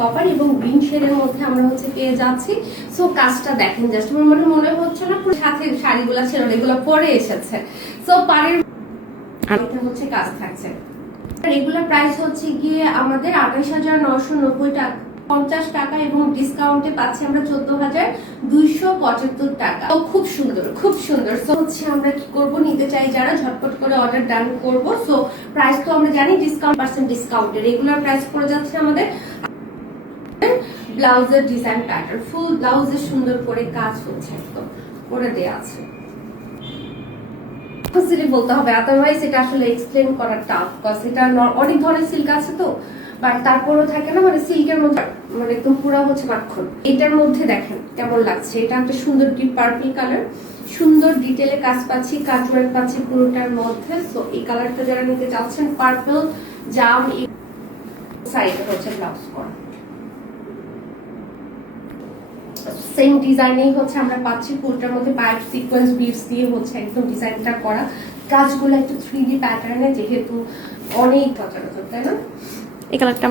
Copper এবং green শেডের মধ্যে আমরা হচ্ছে পেয়ে যাচ্ছি। সো কাজটা দেখেন, জাস্ট আমার মনে হচ্ছে না পুরো সাথে শাড়িগুলো ছিল এগুলো পরে এসেছে। সো পাড়ের হচ্ছে কাজ থাকছে। রেগুলার প্রাইস হচ্ছে গিয়ে আমাদের 28,990 টাকা 50 টাকা এবং ডিসকাউন্টে পাচ্ছি আমরা 14,275 টাকা। তো খুব সুন্দর, খুব সুন্দর। সো হচ্ছে আমরা কি করব, নিতে চাই যারা ঝটপট করে অর্ডার ডান করব। সো প্রাইস তো আমরা জানি ডিসকাউন্ট ডিসকাউন্টে রেগুলার প্রাইস পড়ে যাচ্ছে আমাদের। ব্লাউজের ডিজাইন প্যাটার্ন ফুল ব্লাউজে সুন্দর করে কাজ হচ্ছে, একদম করে দেয়া আছে। বলতে হবে, আদারওয়াইজ এটা আসলে এক্সপ্লেন করা টাফ, কজ এটা অনেক ধরনের সিল্ক আছে তো, বাট তারপরও থাকে না মানে সিল্কের মধ্যে মানে একদম পুরো হচ্ছে মাখন। এটার মধ্যে দেখেন কেমন লাগছে, এটা একটা সুন্দর ডিপ পার্পল কালার, সুন্দর ডিটেলে কাজ পাচ্ছি, কাজ ওয়ার্ক পাচ্ছি পুরোটার মধ্যে। সো এই কালারটা যারা নিতে চাচ্ছেন পার্পল জাম সাইড হচ্ছে ব্লাউজ করা সেম ডিজাইনেই হচ্ছে আমরা পাচ্ছি পুরোটার মধ্যে পাইপ সিকোয়েন্স বিটস দিয়ে হচ্ছে একদম ডিজাইনটা করা, কাজগুলো একটু 3D প্যাটার্নে, যেহেতু অনেক সচরাচর তাই না। এই কালারটা